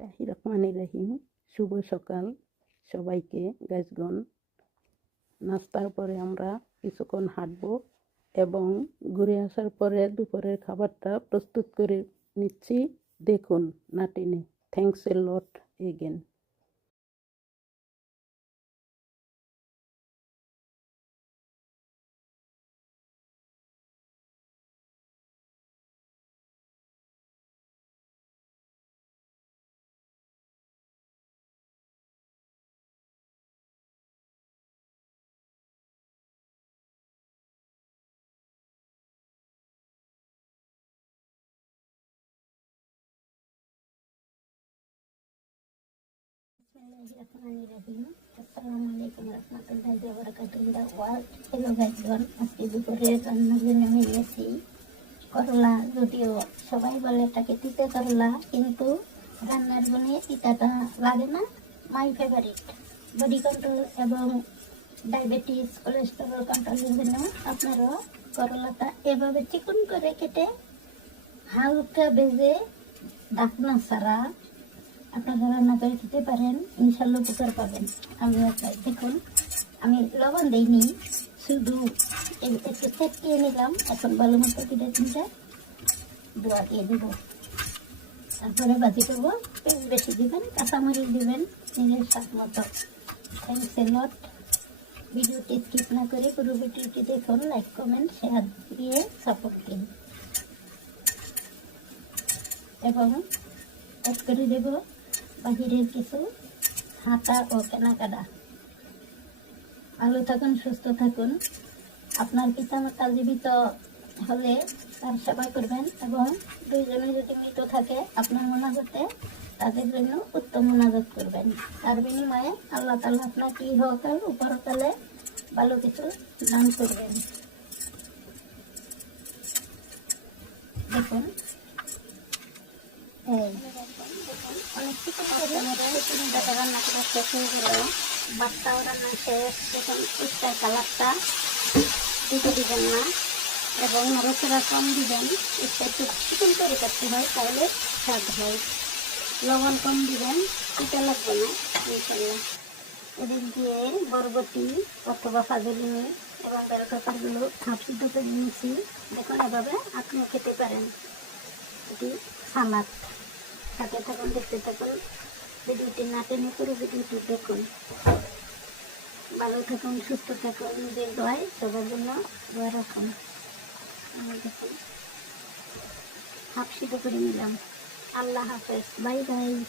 তাহি রহমান রহিম। শুভ সকাল সবাইকে গাছগণ নাস্তার পরে আমরা কিছুক্ষণ হাঁটব এবং ঘুরে আসার পরে দুপুরের খাবারটা প্রস্তুত করে নিচ্ছি। দেখুন নাটিনি টেনে। Thanks a lot again. Hello guys, আজকে দুপুরে রান্নার জন্য আমি করলা যদিও সবাই বলে এটাকে তিতে করলা কিন্তু রান্নার গুণে তিতাটা লাগে না মাই ফেভারিট বডি কন্ট্রোল এবং ডায়াবেটিস কোলেস্টেরল কন্ট্রোলের জন্য আপনারা করলাটা এভাবে চিকন করে কেটে হালকা বেজে ডাকনা ছাড়া আপনারা রান্না করে খেতে পারেন, ইনশাল্লাহ উপকার পাবেন। আমি দেখুন, আমি লবণ দিইনি, শুধু একটু চেটকিয়ে নিলাম। এখন ভালো মতো পিঠে তিনটা দোয়া দিয়ে দেবো। তারপরে বাজি করব পেঁয়াজ বেশি দিবেন, কাঁচামরিচ দিবেন নিজের স্বাদ মতো। থ্যাংকস এ লট ভিডিওটি স্কিপ না করে পুরো ভিডিওটি দেখুন লাইক কমেন্ট শেয়ার দিয়ে সাপোর্ট দিন। এবং অ্যাড করে দেব। বাহিরের কিছু হাতা ও কেনাকাটা। ভালো থাকুন, সুস্থ থাকুন। আপনার পিতামাতা জীবিত হলে তার সেবা করবেন এবং দুইজনে যদি মৃত থাকে, আপনার মোনাজতে তাদের জন্য উত্তম মোনাজত করবেন। তার বিনিময়ে আল্লাহ তালা আপনাকে ইহকাল, উপরকালে ভালো কিছু দান করবেন। দেখুন। এই রান্না রান্না শেষ কালারটা না এবং নরসেরা কম দিবেন একটু চিকন করে কাটতে হয় তাহলে স্বাদ হয় লবণ কম দিবেন পিঠা লাগবে না ইনশাল্লাহ এদিক দিয়ে বরবটি অথবা ফাজলিনি এবং বেল পেপারগুলো হাফ সিদ্ধ করে নিয়েছি দেখুন এভাবে আপনিও খেতে পারেন এটি সালাদ। সাথে থাকুন দেখতে থাকুন। ভিডিওটি না টেনে পুরো ভিডিওটি দেখুন। ভালো থাকুন, সুস্থ থাকুন, নিজের দোয়ায় সবার জন্য দোয়া রাখুন। দেখুন, হাফ সিদ্ধ করে নিলাম। আল্লাহ হাফেজ। Bye bye.